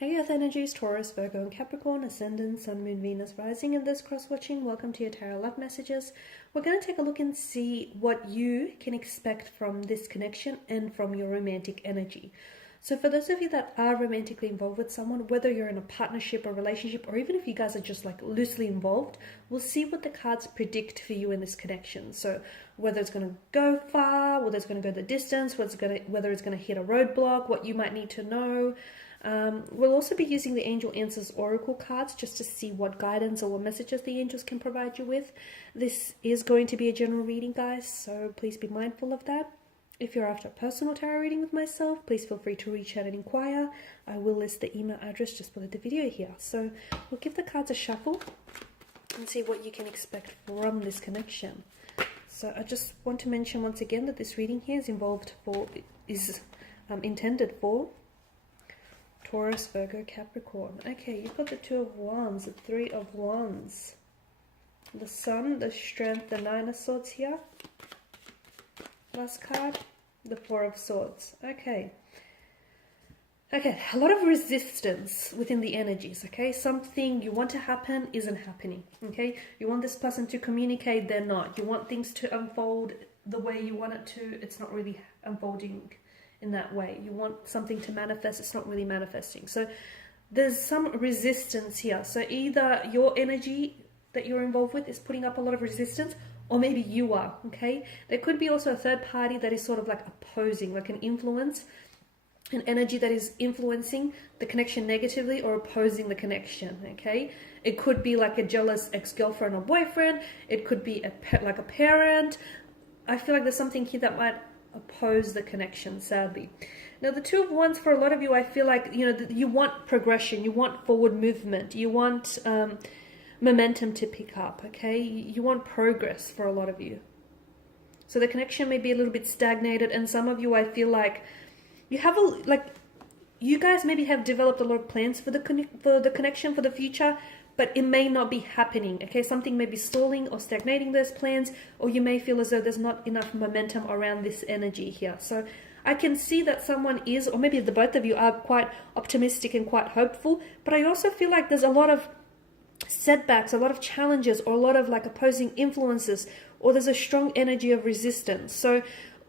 Hey Earth energies, Taurus, Virgo and Capricorn, Ascendant, Sun, Moon, Venus, Rising in this cross-watching. Welcome to your Tarot Love Messages. We're going to take a look and see what you can expect from this connection and from your romantic energy. So for those of you that are romantically involved with someone, whether you're in a partnership or relationship, or even if you guys are just like loosely involved, we'll see what the cards predict for you in this connection. So whether it's going to go far, whether it's going to go the distance, whether it's going to hit a roadblock, what you might need to know. We'll also be using the Angel Answers Oracle cards just to see what guidance or what messages the angels can provide you with. This is going to be a general reading, guys, so please be mindful of that. If you're after a personal tarot reading with myself, please feel free to reach out and inquire. I will list the email address just below the video here. So we'll give the cards a shuffle and see what you can expect from this connection. So I just want to mention once again that this reading here is intended for Taurus, Virgo, Capricorn. Okay, you've got the Two of Wands, the Three of Wands, the Sun, the Strength, the Nine of Swords here. Last card, the Four of Swords. Okay, a lot of resistance within the energies, okay? Something you want to happen isn't happening, okay? You want this person to communicate, they're not. You want things to unfold the way you want it to, it's not really unfolding in that way. You want something to manifest, it's not really manifesting. So there's some resistance here. So either your energy that you're involved with is putting up a lot of resistance, or maybe you are, okay? There could be also a third party that is sort of like opposing, like an influence, an energy that is influencing the connection negatively or opposing the connection, okay? It could be like a jealous ex-girlfriend or boyfriend. It could be like a parent. I feel like there's something here that might oppose the connection, sadly. Now the Two of Wands, for a lot of you, I feel like, you know, you want progression, you want forward movement, you want momentum to pick up, okay? You want progress for a lot of you. So the connection may be a little bit stagnated, and some of you, I feel like you have you guys maybe have developed a lot of plans for the connection for the future, but it may not be happening, okay? Something may be stalling or stagnating those plans, or you may feel as though there's not enough momentum around this energy here. So I can see that someone is, or maybe the both of you are quite optimistic and quite hopeful, but I also feel like there's a lot of setbacks, a lot of challenges, or a lot of like opposing influences, or there's a strong energy of resistance. So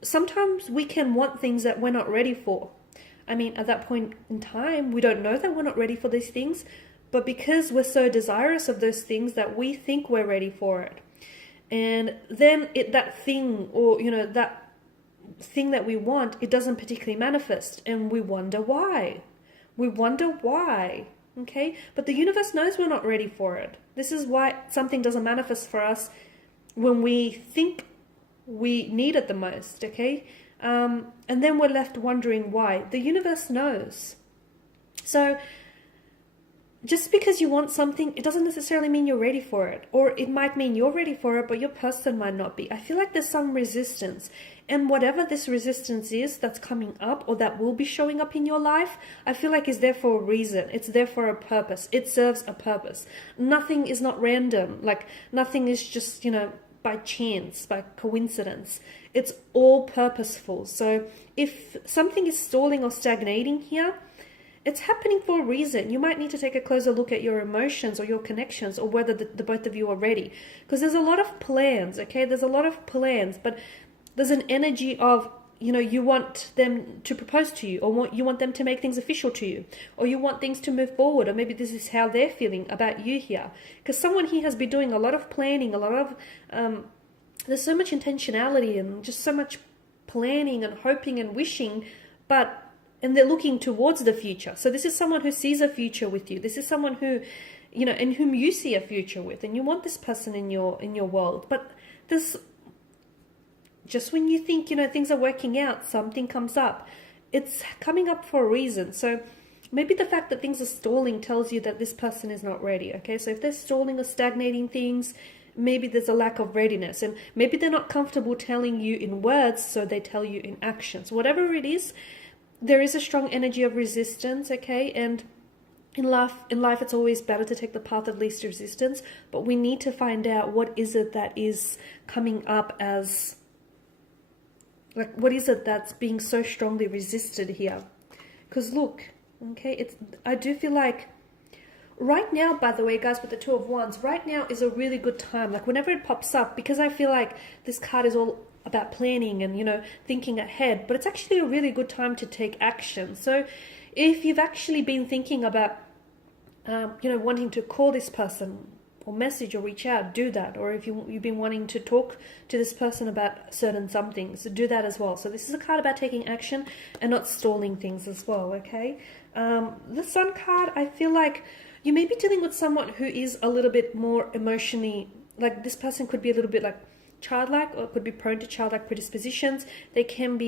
sometimes we can want things that we're not ready for. I mean, at that point in time, we don't know that we're not ready for these things, but because we're so desirous of those things that we think we're ready for it. And then that thing, or, you know, that thing that we want, it doesn't particularly manifest. And we wonder why. Okay? But the universe knows we're not ready for it. This is why something doesn't manifest for us when we think we need it the most, okay? And then we're left wondering why. The universe knows. So just because you want something, it doesn't necessarily mean you're ready for it. Or it might mean you're ready for it, but your person might not be. I feel like there's some resistance. And whatever this resistance is that's coming up, or that will be showing up in your life, I feel like is there for a reason. It's there for a purpose. It serves a purpose. Nothing is not random. Like, nothing is just, you know, by chance, by coincidence. It's all purposeful. So if something is stalling or stagnating here, it's happening for a reason. You might need to take a closer look at your emotions or your connections, or whether the both of you are ready. Because there's a lot of plans, okay? There's a lot of plans, but there's an energy of, you know, you want them to propose to you, or you want them to make things official to you, or you want things to move forward, or maybe this is how they're feeling about you here. Because someone here has been doing a lot of planning, a lot of, there's so much intentionality and just so much planning and hoping and wishing, and they're looking towards the future. So this is someone who sees a future with you. This is someone who, you know, in whom you see a future with, and you want this person in your world. But this, just when you think, you know, things are working out, something comes up. It's coming up for a reason. So maybe the fact that things are stalling tells you that this person is not ready, okay? So if they're stalling or stagnating things, maybe there's a lack of readiness, and maybe they're not comfortable telling you in words, so they tell you in actions. Whatever it is, there is a strong energy of resistance, okay? And in life, it's always better to take the path of least resistance, but we need to find out what is it that is coming up as, like, what is it that's being so strongly resisted here? Because look, Okay, I do feel like right now, by the way, guys, with the Two of Wands, right now is a really good time. Like whenever it pops up, because I feel like this card is all about planning and, you know, thinking ahead, but it's actually a really good time to take action. So if you've actually been thinking about, you know, wanting to call this person or message or reach out, do that. Or if you've been wanting to talk to this person about certain something, so do that as well. So this is a card about taking action and not stalling things as well, okay? The Sun card, I feel like you may be dealing with someone who is a little bit more emotionally, like this person could be a little bit like childlike, or could be prone to childlike predispositions. They can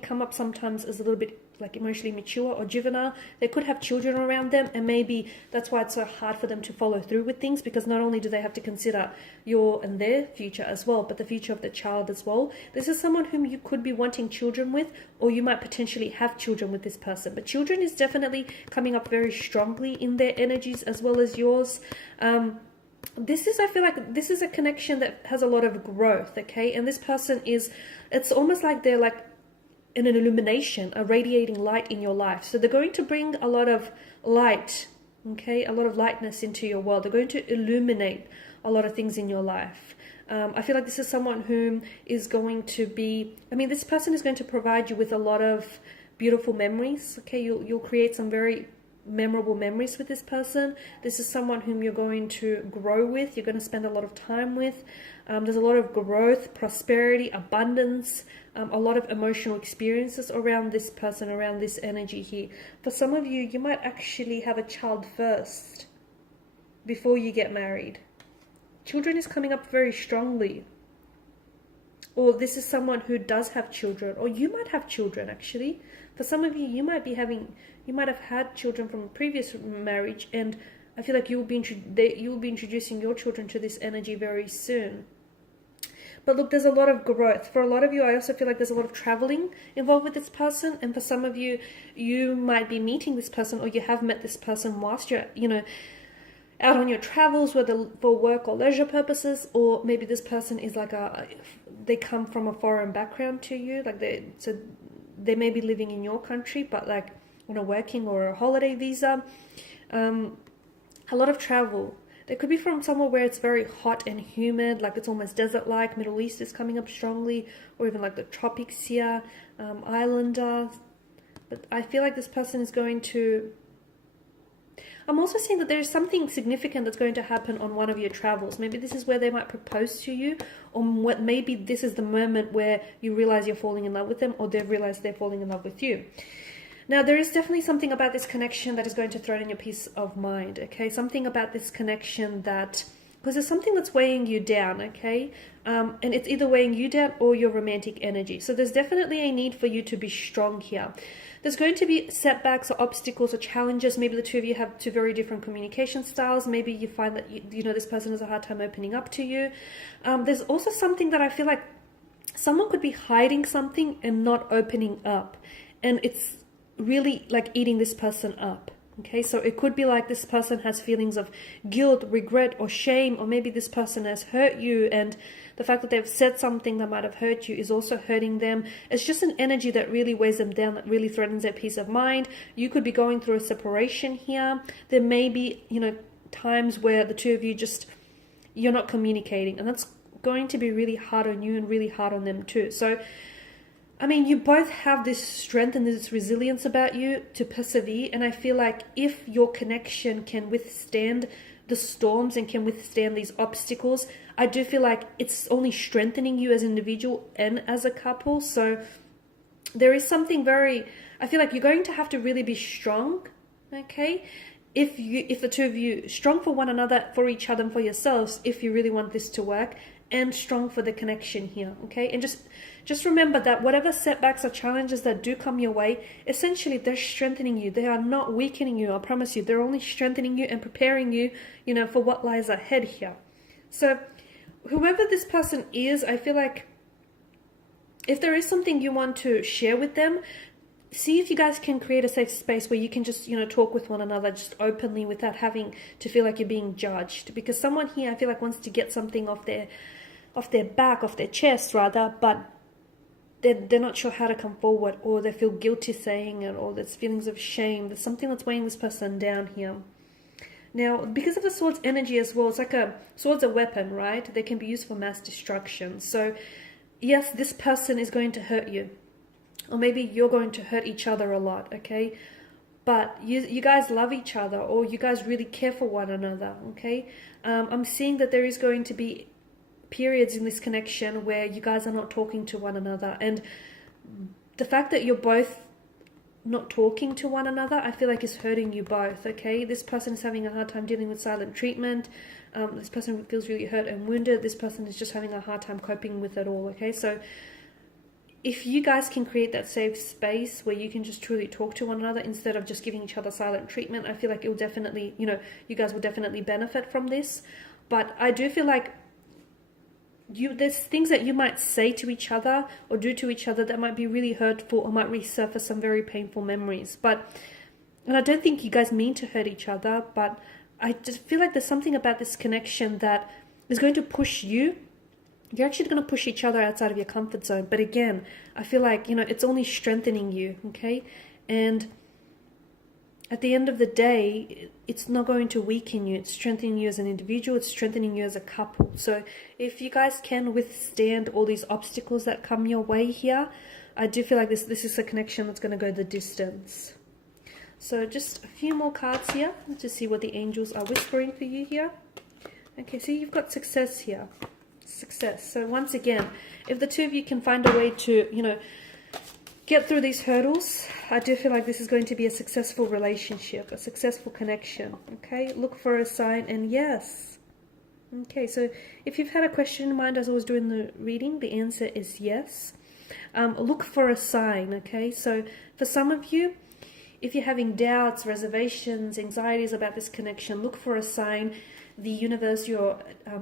come up sometimes as a little bit like emotionally mature or juvenile. They could have children around them, and maybe that's why it's so hard for them to follow through with things, because not only do they have to consider your and their future as well, but the future of the child as well. This is someone whom you could be wanting children with, or you might potentially have children with this person. But children is definitely coming up very strongly in their energies as well as yours. I feel like this is a connection that has a lot of growth, okay? And this person it's almost like they're like in an illumination, a radiating light in your life. So they're going to bring a lot of light, okay? A lot of lightness into your world. They're going to illuminate a lot of things in your life. I feel like this is someone whom is going to be, this person is going to provide you with a lot of beautiful memories, okay? You'll create some very memorable memories with this person. This is someone whom you're going to grow with. You're going to spend a lot of time with. There's a lot of growth, prosperity, abundance, a lot of emotional experiences around this person, around this energy here. For some of you, you might actually have a child first before you get married. Children is coming up very strongly. Or this is someone who does have children, or you might have children actually. For some of you, you might have had children from a previous marriage, and I feel like you will be introducing your children to this energy very soon. But look, there's a lot of growth. For a lot of you, I also feel like there's a lot of traveling involved with this person. And for some of you, you might be meeting this person, or you have met this person whilst you're, out on your travels, whether for work or leisure purposes, or maybe this person is like they come from a foreign background to you. So they may be living in your country, but like on a working or a holiday visa. A lot of travel. They could be from somewhere where it's very hot and humid, like it's almost desert-like. Middle East is coming up strongly, or even like the tropics here, islander. But I feel like this person is going to... I'm also seeing that there's something significant that's going to happen on one of your travels. Maybe this is where they might propose to you, or maybe this is the moment where you realize you're falling in love with them, or they've realized they're falling in love with you. Now, there is definitely something about this connection that is going to threaten your peace of mind, okay? Something about this connection that... Because there's something that's weighing you down, okay? And it's either weighing you down or your romantic energy. So there's definitely a need for you to be strong here. There's going to be setbacks or obstacles or challenges. Maybe the two of you have two very different communication styles. Maybe you find that, this person has a hard time opening up to you. There's also something that I feel like someone could be hiding something and not opening up. And it's really like eating this person up. Okay, so it could be like this person has feelings of guilt, regret, or shame, or maybe this person has hurt you, and the fact that they've said something that might have hurt you is also hurting them. It's just an energy that really weighs them down, that really threatens their peace of mind. You could be going through a separation here. There may be, times where the two of you you're not communicating, and that's going to be really hard on you and really hard on them too. So you both have this strength and this resilience about you to persevere. And I feel like if your connection can withstand the storms and can withstand these obstacles, I do feel like it's only strengthening you as an individual and as a couple. So there is something I feel like you're going to have to really be strong, okay? If the two of you strong for one another, for each other and for yourselves, if you really want this to work, and strong for the connection here, okay? And just remember that whatever setbacks or challenges that do come your way, essentially they're strengthening you. They are not weakening you, I promise you. They're only strengthening you and preparing you, for what lies ahead here. So whoever this person is, I feel like if there is something you want to share with them, see if you guys can create a safe space where you can just, talk with one another just openly without having to feel like you're being judged. Because someone here, I feel like, wants to get something off their chest rather, but they're not sure how to come forward, or they feel guilty saying it, or there's feelings of shame. There's something that's weighing this person down here. Now, because of the sword's energy as well, it's like sword's a weapon, right? They can be used for mass destruction. So yes, this person is going to hurt you, or maybe you're going to hurt each other a lot, okay? But you guys love each other, or you guys really care for one another, okay? I'm seeing that there is going to be periods in this connection where you guys are not talking to one another, and the fact that you're both not talking to one another, I feel like is hurting you both, okay? This person is having a hard time dealing with silent treatment. This person feels really hurt and wounded. This person is just having a hard time coping with it all, okay? So if you guys can create that safe space where you can just truly talk to one another instead of just giving each other silent treatment, I feel like it will definitely, you guys will definitely benefit from this. But I do feel like there's things that you might say to each other or do to each other that might be really hurtful, or might resurface some very painful memories. And I don't think you guys mean to hurt each other, but I just feel like there's something about this connection that is going to push you. You're actually going to push each other outside of your comfort zone. But again, I feel like, it's only strengthening you, okay? And at the end of the day, it's not going to weaken you. It's strengthening you as an individual. It's strengthening you as a couple. So if you guys can withstand all these obstacles that come your way here, I do feel like this is a connection that's going to go the distance. So just a few more cards here to see what the angels are whispering for you here. Okay, so you've got success here. Success. So once again, if the two of you can find a way to, get through these hurdles, I do feel like this is going to be a successful relationship, a successful connection, okay? Look for a sign, and yes. Okay, so if you've had a question in mind as I was doing the reading, the answer is yes. Look for a sign, okay? So for some of you, if you're having doubts, reservations, anxieties about this connection, look for a sign. The universe, your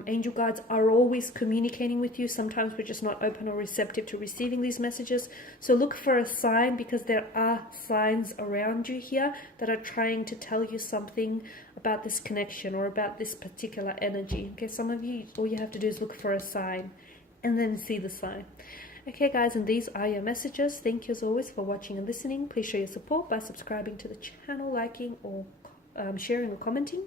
angel guides are always communicating with you. Sometimes we're just not open or receptive to receiving these messages. So look for a sign, because there are signs around you here that are trying to tell you something about this connection or about this particular energy. Okay, some of you, all you have to do is look for a sign and then see the sign. Okay guys, and these are your messages. Thank you as always for watching and listening. Please show your support by subscribing to the channel, liking, or sharing or commenting.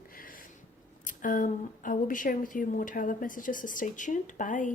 I will be sharing with you more tarot love messages, so stay tuned. Bye.